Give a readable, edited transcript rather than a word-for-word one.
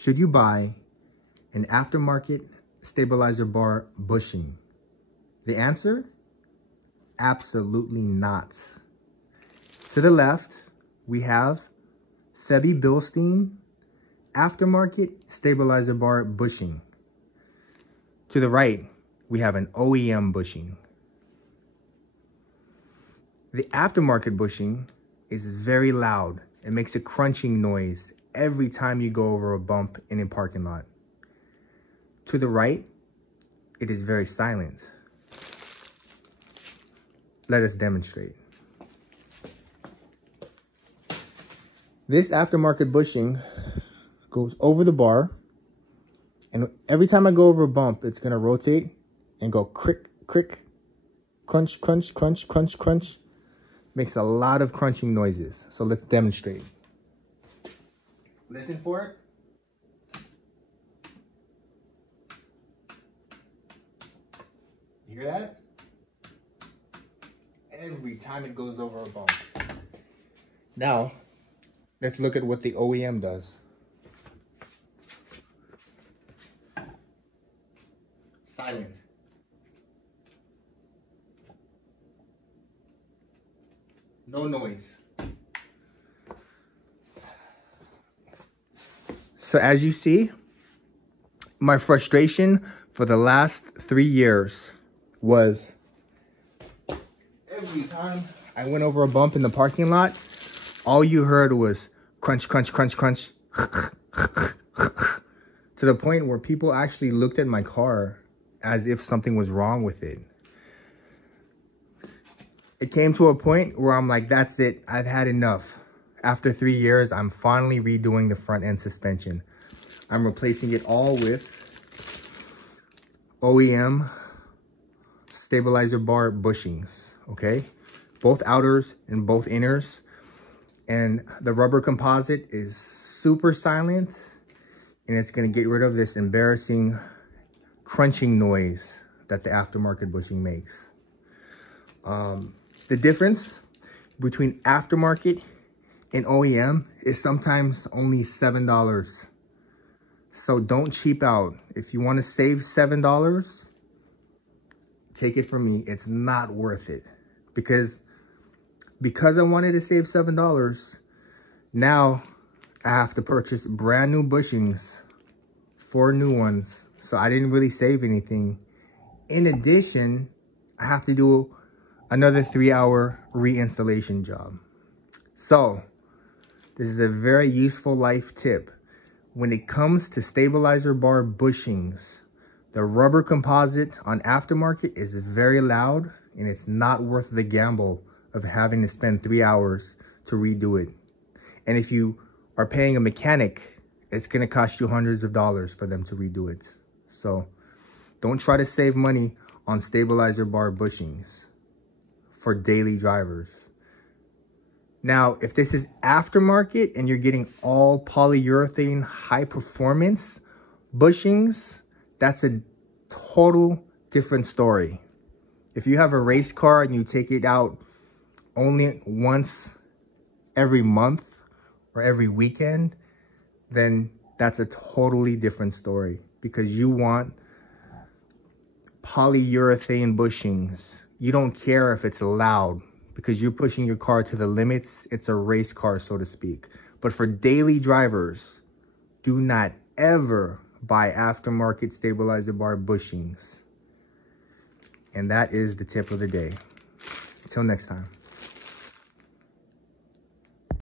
should you buy an aftermarket stabilizer bar bushing? The answer, absolutely not. To the left, we have Febby Bilstein aftermarket stabilizer bar bushing. To the right, we have an OEM bushing. The aftermarket bushing is very loud. It makes a crunching noise every time you go over a bump in a parking lot. To the right, it is very silent. Let us demonstrate. This aftermarket bushing goes over the bar, and every time I go over a bump, it's gonna rotate and go crick, crick, crunch, crunch, crunch, crunch, crunch. Makes a lot of crunching noises. So let's demonstrate. Listen for it. You hear that? Every time it goes over a bump. Now, let's look at what the OEM does. Silent. No noise. So as you see, my frustration for the last 3 years was every time I went over a bump in the parking lot, all you heard was crunch, crunch, crunch, crunch. To the point where people actually looked at my car as if something was wrong with it. It came to a point where I'm like, that's it. I've had enough. After 3 years, I'm finally redoing the front end suspension. I'm replacing it all with OEM stabilizer bar bushings, okay? Both outers and both inners. And the rubber composite is super silent, and it's gonna get rid of this embarrassing crunching noise that the aftermarket bushing makes. The difference between aftermarket and OEM is sometimes only $7. So don't cheap out. If you want to save $7, take it from me. It's not worth it. Because I wanted to save $7, now I have to purchase brand new bushings, 4 new ones. So I didn't really save anything. In addition, I have to do another 3-hour reinstallation job. So this is a very useful life tip. When it comes to stabilizer bar bushings, the rubber composite on aftermarket is very loud, and it's not worth the gamble of having to spend 3 hours to redo it. And if you are paying a mechanic, it's gonna cost you hundreds of dollars for them to redo it. So don't try to save money on stabilizer bar bushings for daily drivers. Now, if this is aftermarket and you're getting all polyurethane high performance bushings, that's a total different story. If you have a race car and you take it out only once every month or every weekend, then that's a totally different story, because you want polyurethane bushings. You don't care if it's loud, because you're pushing your car to the limits. It's a race car, so to speak. But for daily drivers, do not ever buy aftermarket stabilizer bar bushings. And that is the tip of the day. Until next time.